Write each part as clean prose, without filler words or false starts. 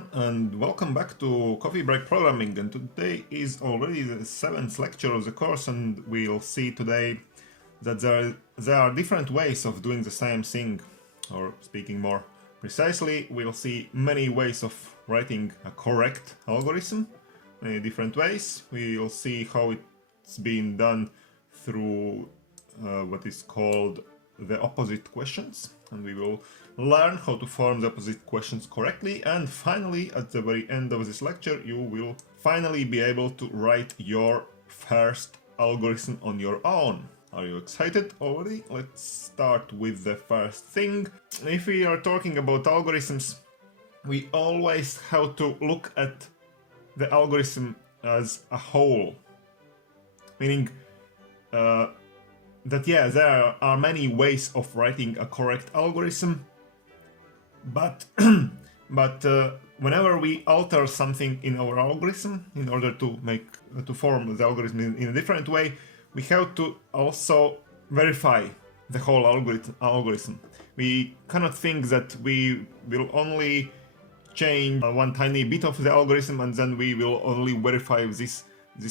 everyone, and welcome back to Coffee Break Programming. And today is already the 7th lecture of the course, and we'll see today that there are different ways of doing the same thing. Or speaking more precisely, we'll see many ways of writing a correct algorithm, many different ways. We'll see how it's been done through what is called the opposite questions, and we will learn how to form the opposite questions correctly. And finally, at the very end of this lecture, you will finally be able to write your first algorithm on your own. Are you excited already? Let's start with the first thing. If we are talking about algorithms, we always have to look at the algorithm as a whole, meaning that there are many ways of writing a correct algorithm, but whenever we alter something in our algorithm in order to form the algorithm in a different way, we have to also verify the whole algorithm. We cannot think that we will only change one tiny bit of the algorithm and then we will only verify this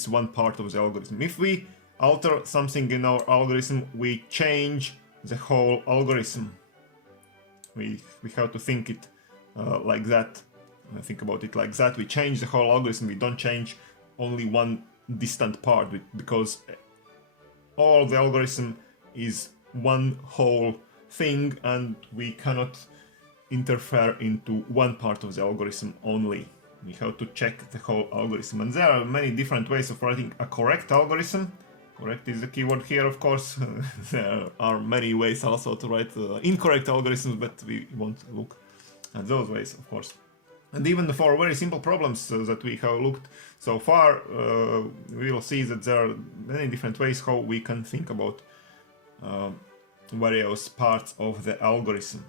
one part of the algorithm. If we alter something in our algorithm, we change the whole algorithm. We have to think it like that. Think about it like that. We change the whole algorithm. We don't change only one distant part, because all the algorithm is one whole thing, and we cannot interfere into one part of the algorithm only. We have to check the whole algorithm, and there are many different ways of writing a correct algorithm. Correct is the keyword here, of course. There are many ways also to write incorrect algorithms, but we won't look at those ways, of course. And even for very simple problems that we have looked so far, we will see that there are many different ways how we can think about various parts of the algorithm.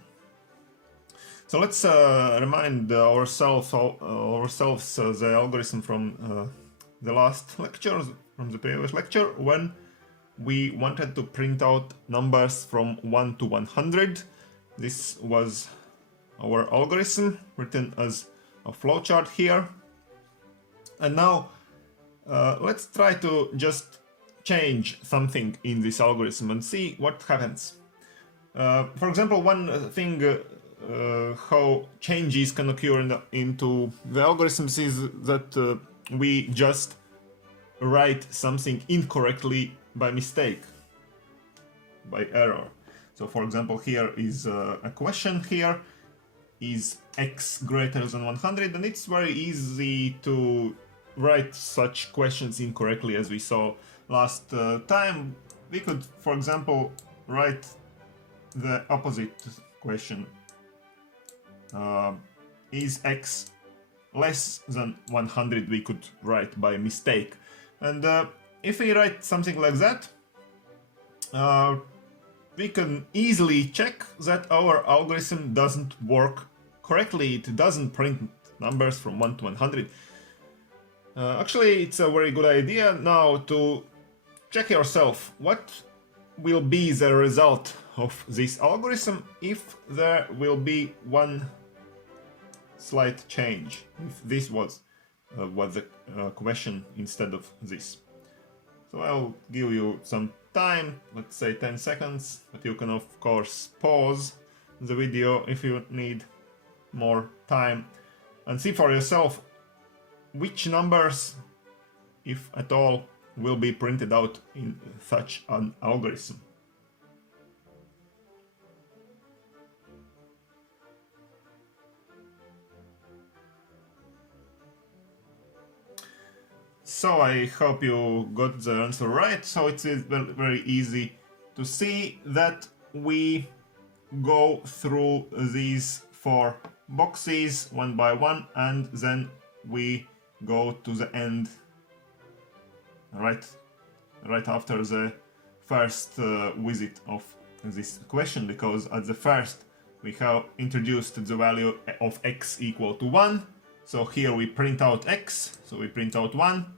So let's remind ourselves the algorithm from the last lecture, from the previous lecture, when we wanted to print out numbers from 1 to 100. This was our algorithm written as a flowchart here. And now let's try to just change something in this algorithm and see what happens. For example, one thing how changes can occur into the algorithms is that we just write something incorrectly by mistake, by error. So for example, here is a question here: is x greater than 100? And it's very easy to write such questions incorrectly, as we saw last time. We could, for example, write the opposite question: is x less than 100? We could write by mistake. And if we write something like that, we can easily check that our algorithm doesn't work correctly. It doesn't print numbers from 1 to 100. Actually, it's a very good idea now to check yourself what will be the result of this algorithm if there will be one slight change, if this was the question instead of this. So I'll give you some time, let's say 10 seconds, but you can of course pause the video if you need more time and see for yourself which numbers, if at all, will be printed out in such an algorithm. So I hope you got the answer right. So it's very easy to see that we go through these 4 boxes one by one, and then we go to the end right after the first visit of this question, because at the first we have introduced the value of x equal to 1. So here we print out x, so we print out 1.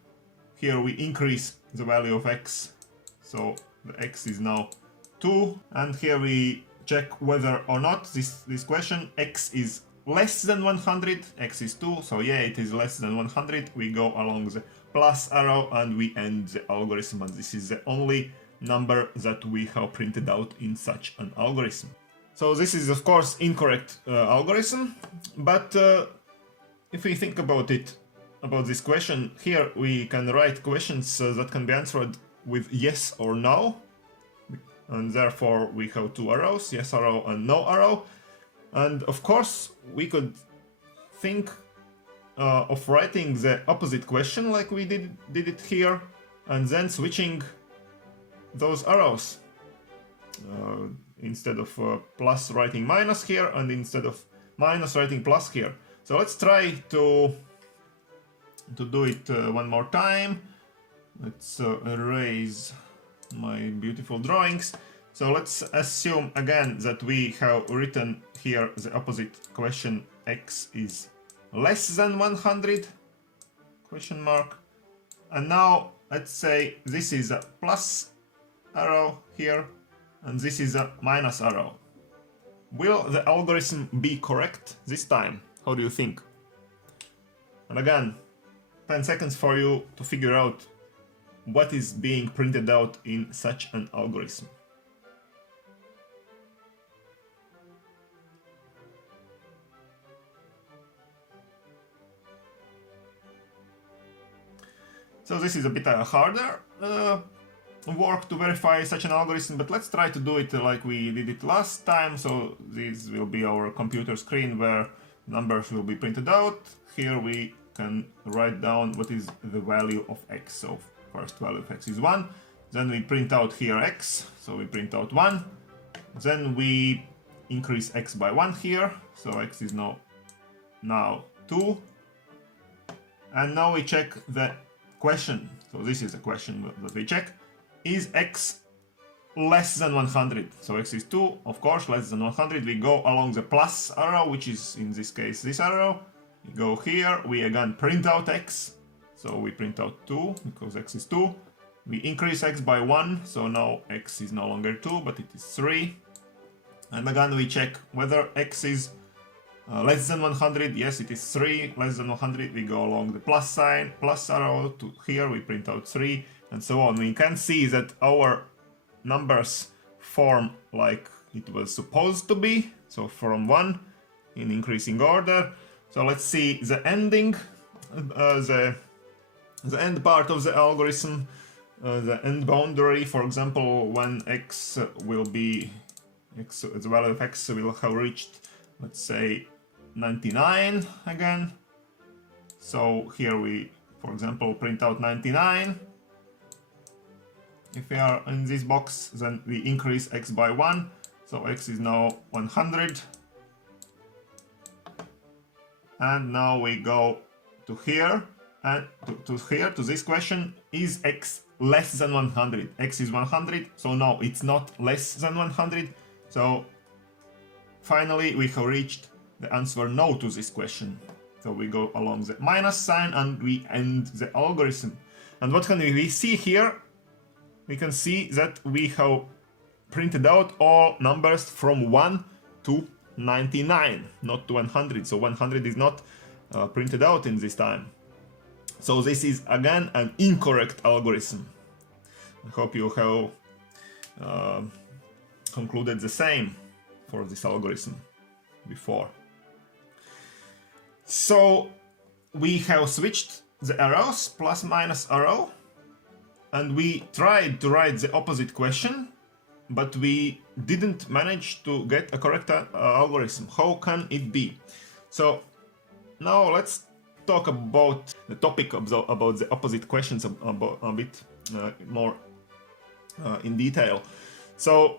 Here we increase the value of x, so the x is now 2, and here we check whether or not this question x is less than 100, x is 2, so yeah, it is less than 100. We go along the plus arrow and we end the algorithm, and this is the only number that we have printed out in such an algorithm. So this is of course incorrect algorithm, but if we think about it, about this question, here we can write questions that can be answered with yes or no, and therefore we have two arrows, yes arrow and no arrow. And of course we could think of writing the opposite question like we did it here, and then switching those arrows. Instead of plus writing minus here, and instead of minus writing plus here. So let's try to do it one more time. Let's erase my beautiful drawings. So let's assume again that we have written here the opposite question, x is less than 100, question mark. And now let's say this is a plus arrow here, and this is a minus arrow. Will the algorithm be correct this time? How do you think? And again, 10 seconds for you to figure out what is being printed out in such an algorithm. So this is a bit harder work to verify such an algorithm, but let's try to do it like we did it last time. So this will be our computer screen where numbers will be printed out. Here we can write down what is the value of x. So first value of x is 1, then we print out here x, so we print out 1, then we increase x by 1 here, so x is now 2, and now we check the question. So this is the question that we check. Is x less than 100? So x is 2, of course, less than 100. We go along the plus arrow, which is in this case this arrow. We go here, we again print out x. So we print out 2 because x is 2. We increase x by 1, so now x is no longer 2, but it is 3. And again we check whether x is less than 100. Yes, it is 3, less than 100. We go along the plus sign, plus arrow to here, we print out 3, and so on. We can see that our numbers form like it was supposed to be, so from 1 in increasing order. So let's see the ending, the end part of the algorithm, the end boundary. For example, when x will be, the value of x will have reached, let's say, 99 again. So here we, for example, print out 99. If we are in this box, then we increase x by 1, so x is now 100. And now we go to here, and to this question, is x less than 100? X is 100, so no, it's not less than 100. So finally we have reached the answer no to this question. So we go along the minus sign and we end the algorithm. And what can we see here? We can see that we have printed out all numbers from 1 to 99, not to 100. So 100 is not printed out in this time. So this is again an incorrect algorithm. I hope you have concluded the same for this algorithm before. So we have switched the arrows, plus minus arrow, and we tried to write the opposite question, but we didn't manage to get a correct algorithm. How can it be? So now let's talk about the topic about the opposite questions a bit more in detail. So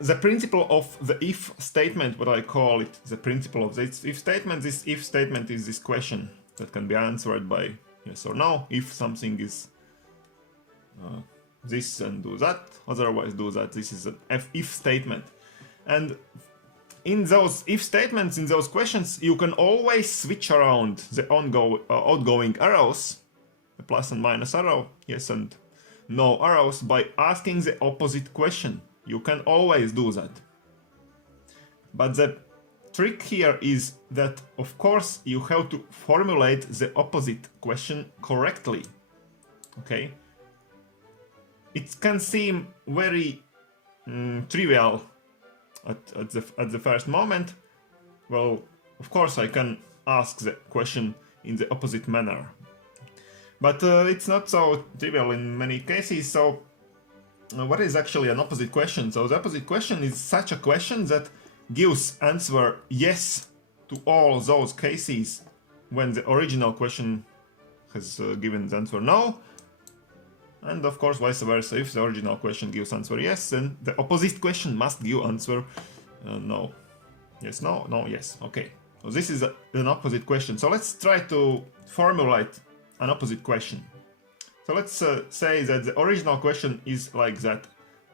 the principle of the if statement, what I call it, the principle of this if statement is this question that can be answered by yes or no. If something is this, and do that, otherwise do that. This is an if statement. And in those if statements, in those questions, you can always switch around the outgoing arrows, the plus and minus arrow, yes and no arrows, by asking the opposite question. You can always do that. But the trick here is that, of course, you have to formulate the opposite question correctly. Okay? It can seem very trivial at the first moment. Well, of course, I can ask the question in the opposite manner. But it's not so trivial in many cases, so what is actually an opposite question? So the opposite question is such a question that gives answer yes to all those cases when the original question has given the answer no, and of course vice versa. If the original question gives answer yes, then the opposite question must give answer no. Yes, no, no, yes. Okay, so this is an opposite question. So let's try to formulate an opposite question. So let's say that the original question is like that.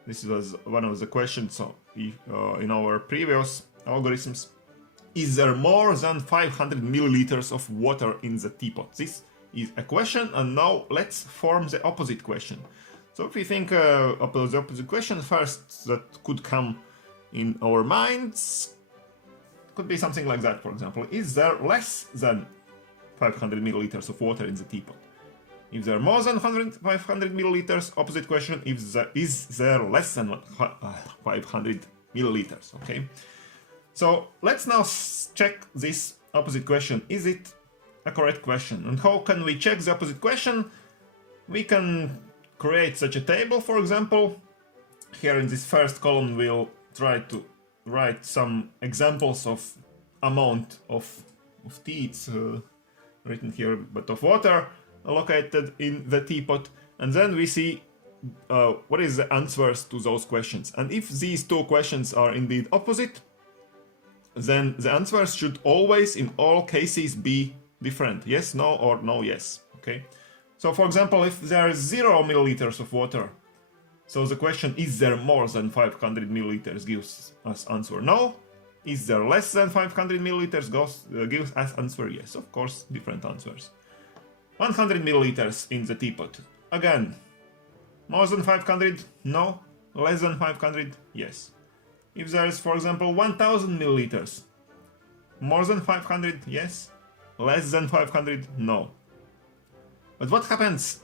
This was one of the questions. So if, in our previous algorithms, is there more than 500 milliliters of water in the teapot? This is a question, and now let's form the opposite question. So if we think of the opposite question first that could come in our minds, could be something like that. For example, is there less than 500 milliliters of water in the teapot? If there are more than 500 milliliters, opposite question, is there less than 500 milliliters, okay? So let's now check this opposite question. Is it a correct question? And how can we check the opposite question? We can create such a table, for example. Here in this first column, we'll try to write some examples of amount of tea, it's written here, but of water located in the teapot, and then we see what is the answers to those questions. And if these two questions are indeed opposite, then the answers should always in all cases be different. Yes, no, or no, yes. Okay. So for example, if there is 0 milliliters of water, so the question is there more than 500 milliliters gives us answer no. Is there less than 500 milliliters gives us answer yes. Of course, different answers. 100 milliliters in the teapot. Again, more than 500? No. Less than 500? Yes. If there is, for example, 1000 milliliters, more than 500? Yes. Less than 500? No. But what happens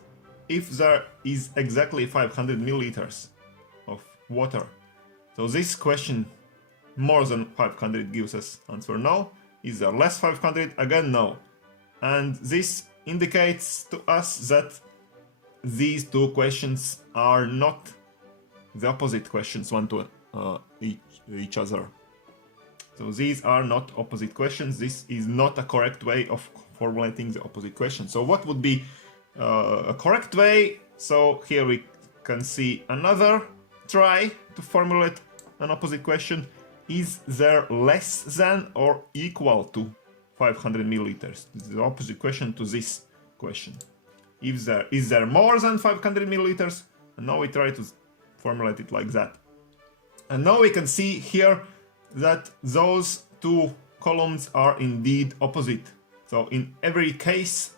if there is exactly 500 milliliters of water? So this question, more than 500, gives us answer no. Is there less 500? Again, no. And this indicates to us that these two questions are not the opposite questions one to each other. So these are not opposite questions. This is not a correct way of formulating the opposite question. So what would be a correct way? So here we can see another try to formulate an opposite question. Is there less than or equal to 500 milliliters? This is the opposite question to this question. Is there more than 500 milliliters? And now we try to formulate it like that. And now we can see here that those two columns are indeed opposite. So in every case,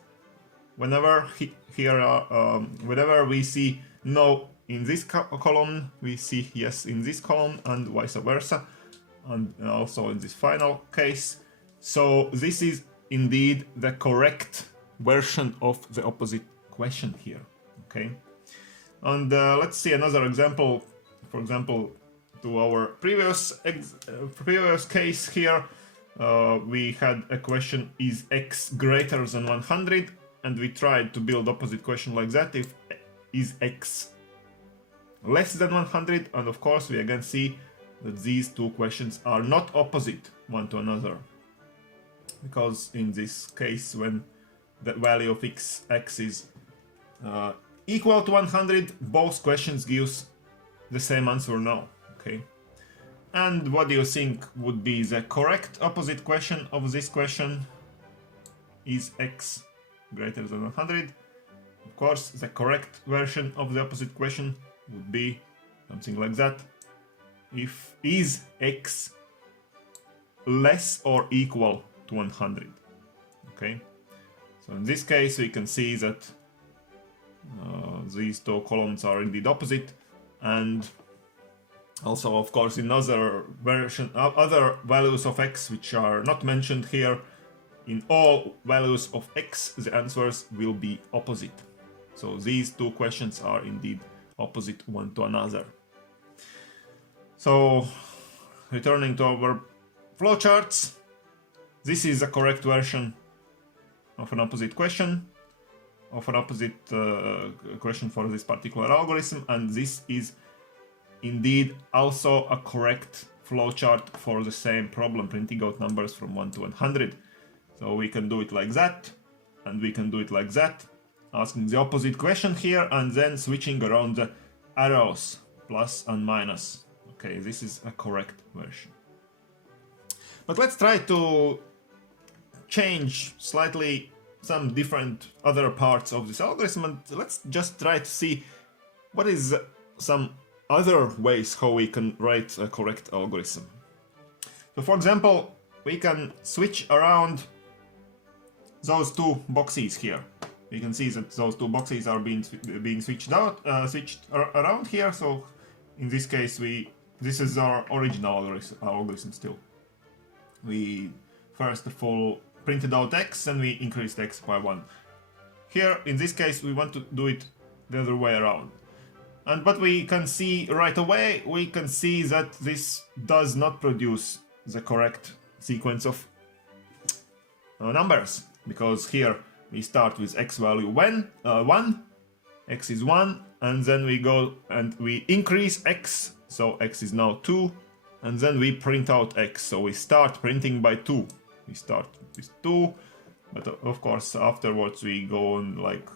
whenever whenever we see no in this column, we see yes in this column, and vice versa, and also in this final case. So this is indeed the correct version of the opposite question here. Okay, and let's see another example. For example, to our previous case here, we had a question: is x greater than 100? And we tried to build opposite question like that. If is x less than 100? And of course, we again see that these two questions are not opposite one to another, because in this case, when the value of x is equal to 100, both questions gives the same answer no. Okay, and what do you think would be the correct opposite question of this question? Is x greater than 100? Of course, the correct version of the opposite question would be something like that. If is x less or equal to 100? Okay, so in this case we can see that these two columns are indeed opposite, and Also, of course, in other version, other values of x which are not mentioned here, in all values of x, the answers will be opposite. So these two questions are indeed opposite one to another. So, returning to our flowcharts, this is a correct version of an opposite question, question for this particular algorithm, and this is indeed also a correct flowchart for the same problem, printing out numbers from 1 to 100. So we can do it like that, and we can do it like that, asking the opposite question here and then switching around the arrows, plus and minus. Okay, this is a correct version. But let's try to change slightly some different other parts of this algorithm, and let's just try to see what is some other ways how we can write a correct algorithm. So for example, we can switch around those two boxes here. We can see that those two boxes are being switched around here. So in this case, this is our original algorithm still. We first of all printed out x and we increased x by 1. Here, in this case, we want to do it the other way around. And what we can see right away, we can see that this does not produce the correct sequence of numbers, because here we start with x value 1, x is 1, and then we go and we increase x, so x is now 2, and then we print out x, so we start printing by 2. We start with 2, but of course afterwards we go on like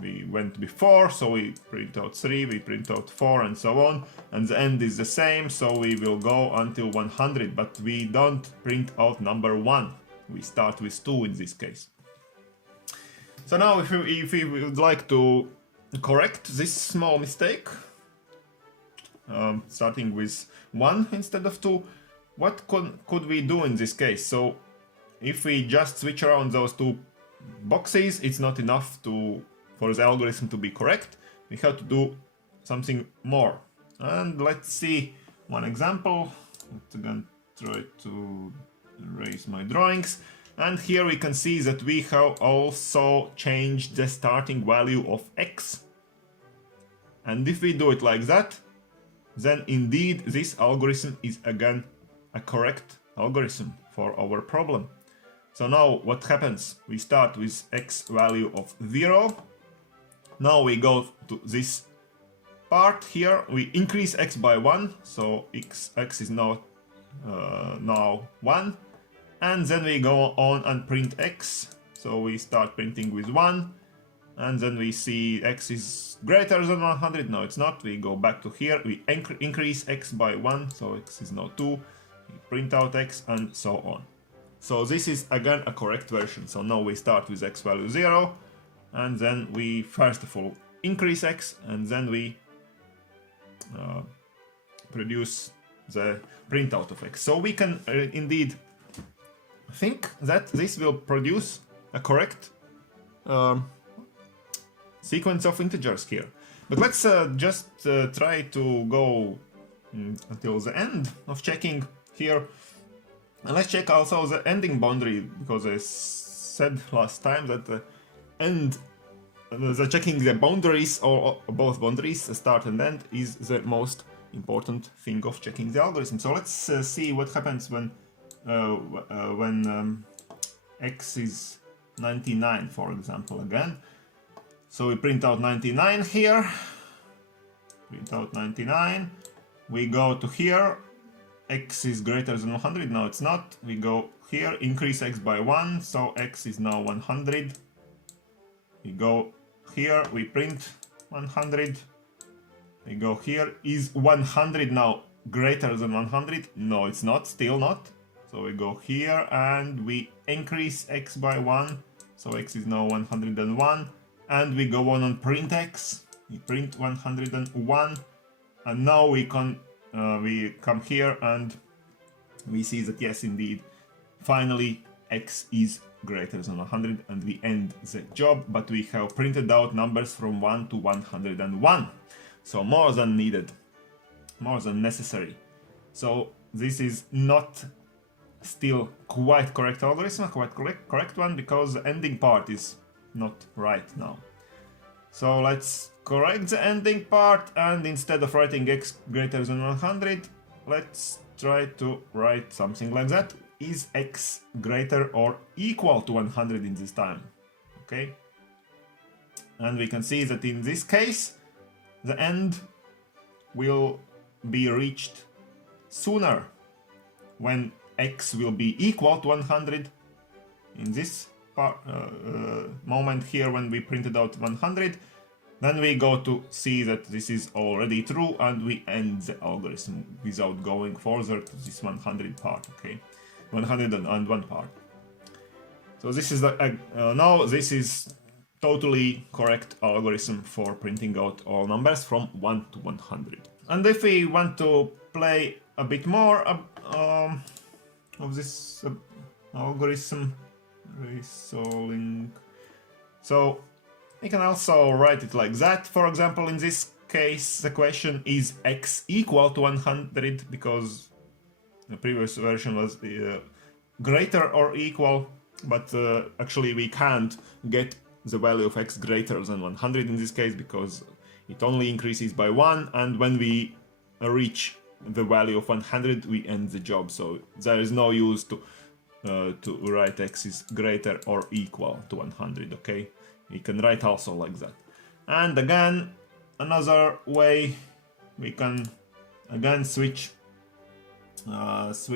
we went before, so we print out 3, we print out 4, and so on, and the end is the same, so we will go until 100, but we don't print out number 1. We start with 2 in this case. So now if we would like to correct this small mistake, starting with 1 instead of 2, what could we do in this case? So if we just switch around those two boxes, it's not enough for the algorithm to be correct. We have to do something more. And let's see one example. Let's again try to erase my drawings. And here we can see that we have also changed the starting value of x. And if we do it like that, then indeed this algorithm is again a correct algorithm for our problem. So now what happens? We start with x value of 0. Now we go to this part here. We increase x by 1, so x is now 1. And then we go on and print x. So we start printing with 1. And then we see x is greater than 100. No, it's not. We go back to here. We increase x by 1. So x is now 2. We print out x and so on. So this is again a correct version. So now we start with x value 0. And then we first of all increase x. And then we produce the printout of x. So we can indeed think that this will produce a correct sequence of integers here. But let's just try to go until the end of checking here. And let's check also the ending boundary, because I said last time that the checking the boundaries, or both boundaries, the start and end, is the most important thing of checking the algorithm. So let's see what happens when x is 99, for example, again. So we print out 99 here, print out 99, we go to here, x is greater than 100, no it's not, we go here, increase x by 1, so x is now 100, we go here, we print 100, we go here, is 100 now greater than 100? No, it's not, still not. So we go here and we increase x by 1, so x is now 101, and we go on and print x, we print 101, and now we come here and we see that yes, indeed, finally x is greater than 100, and we end the job, but we have printed out numbers from 1 to 101, so more than needed. more than necessary. So this is not still quite correct algorithm, quite correct one, because the ending part is not right now. So let's correct the ending part, and instead of writing x greater than 100, let's try to write something like that. Is x greater or equal to 100 in this time? Okay. And we can see that in this case, the end will be reached sooner when x will be equal to 100. In this part, moment here, when we printed out 100, then we go to see that this is already true, and we end the algorithm without going further to this 100 part, okay? 101 part. So this is the now this is totally correct algorithm for printing out all numbers from 1 to 100. And if we want to play a bit more of this algorithm, resolving, so we can also write it like that. For example, in this case, the question is x equal to 100, because the previous version was greater or equal, but actually we can't get the value of x greater than 100 in this case, because it only increases by 1, and when we reach the value of 100, we end the job. So there is no use to write x is greater or equal to 100, okay? We can write also like that. And again, another way, we can again switch those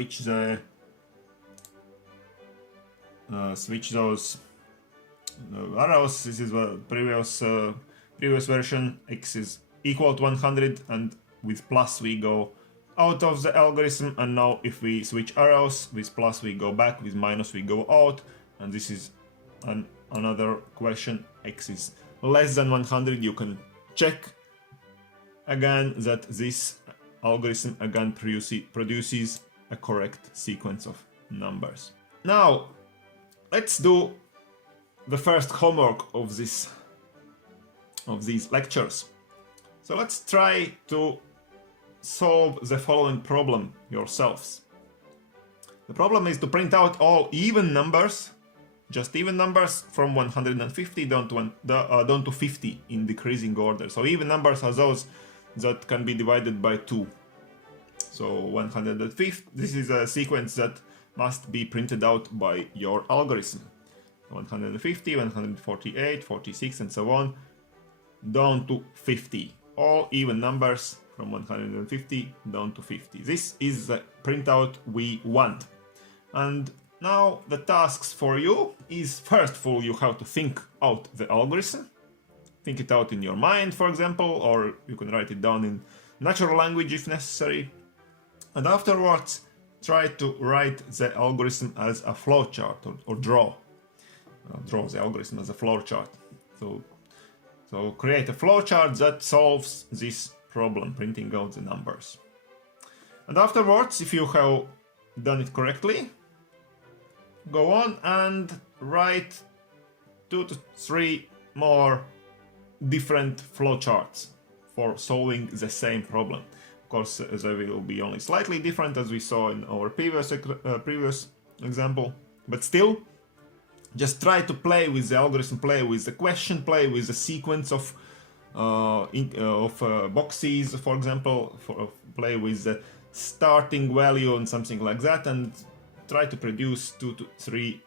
arrows. This is the previous version. X is equal to 100, and with plus we go out of the algorithm. And now if we switch arrows, with plus we go back, with minus we go out. And this is another question. X is less than 100. You can check again that this algorithm again produces a correct sequence of numbers. Now let's do the first homework of these lectures. So let's try to solve the following problem yourselves. The problem is to print out all even numbers, just even numbers, from 150 down to 50 in decreasing order. So even numbers are those that can be divided by 2. So 150, this is a sequence that must be printed out by your algorithm. 150, 148, 46, and so on, down to 50. All even numbers from 150 down to 50. This is the printout we want. And now the tasks for you is, first of all, you have to think out the algorithm. Think it out in your mind, for example, or you can write it down in natural language if necessary. And afterwards, try to write the algorithm as a flowchart, or draw the algorithm as a flowchart. So create a flowchart that solves this problem, printing out the numbers. And afterwards, if you have done it correctly, go on and write 2 to 3 more different flowcharts for solving the same problem. Of course, they will be only slightly different, as we saw in our previous example, but still, just try to play with the algorithm, play with the question, play with the sequence of boxes, for example, play with the starting value and something like that, and try to produce 2 to 3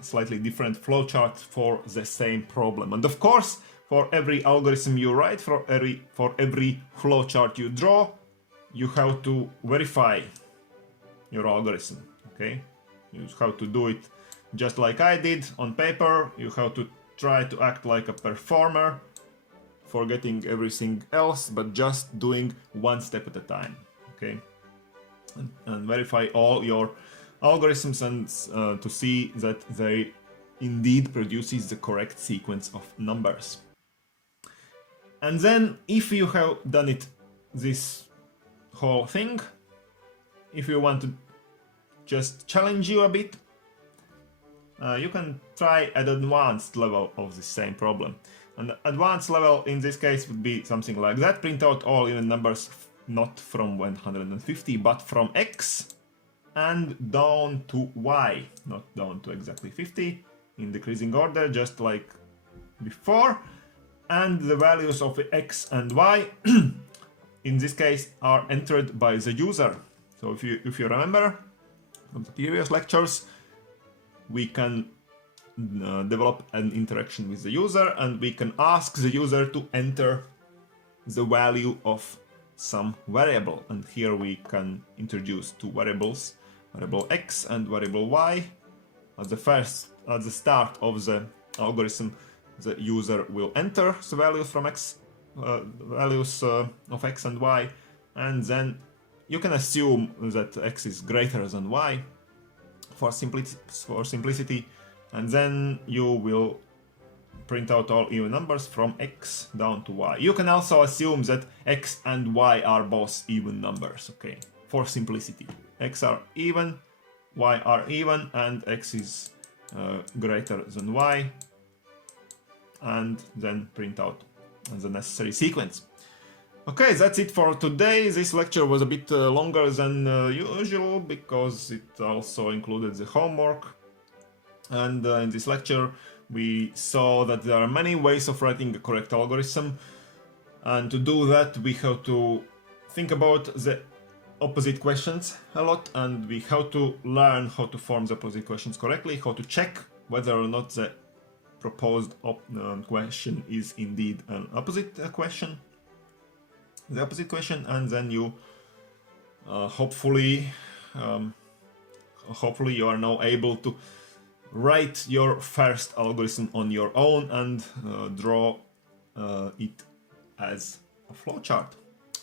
slightly different flowcharts for the same problem. And of course, for every algorithm you write, for every flowchart you draw, you have to verify your algorithm. Okay, you have to do it just like I did on paper. You have to try to act like a performer, forgetting everything else, but just doing one step at a time. Okay, and verify all your algorithms and to see that they indeed produces the correct sequence of numbers. And then, if you have done it, this whole thing, if you want to just challenge you a bit, you can try an advanced level of the same problem. And the advanced level in this case would be something like that: print out all even numbers not from 150, but from x and down to y, not down to exactly 50, in decreasing order, just like before. And the values of x and y in this case are entered by the user. So if you remember from the previous lectures, we can develop an interaction with the user, and we can ask the user to enter the value of some variable. And here we can introduce two variables, variable x and variable y. At the start of the algorithm, the user will enter the values from values of x and y, and then you can assume that x is greater than y for simplicity, and then you will print out all even numbers from x down to y. You can also assume that x and y are both even numbers, okay, for simplicity. X are even, y are even, and x is greater than y, and then print out the necessary sequence. Okay, that's it for today. This lecture was a bit longer than usual because it also included the homework. And in this lecture we saw that there are many ways of writing a correct algorithm, and to do that we have to think about the opposite questions a lot, and we have to learn how to form the opposite questions correctly, how to check whether or not the proposed question is indeed an opposite question, the opposite question, and then you hopefully you are now able to write your first algorithm on your own and draw it as a flowchart.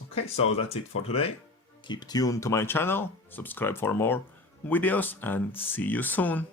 Okay, so that's it for today. Keep tuned to my channel, subscribe for more videos, and see you soon.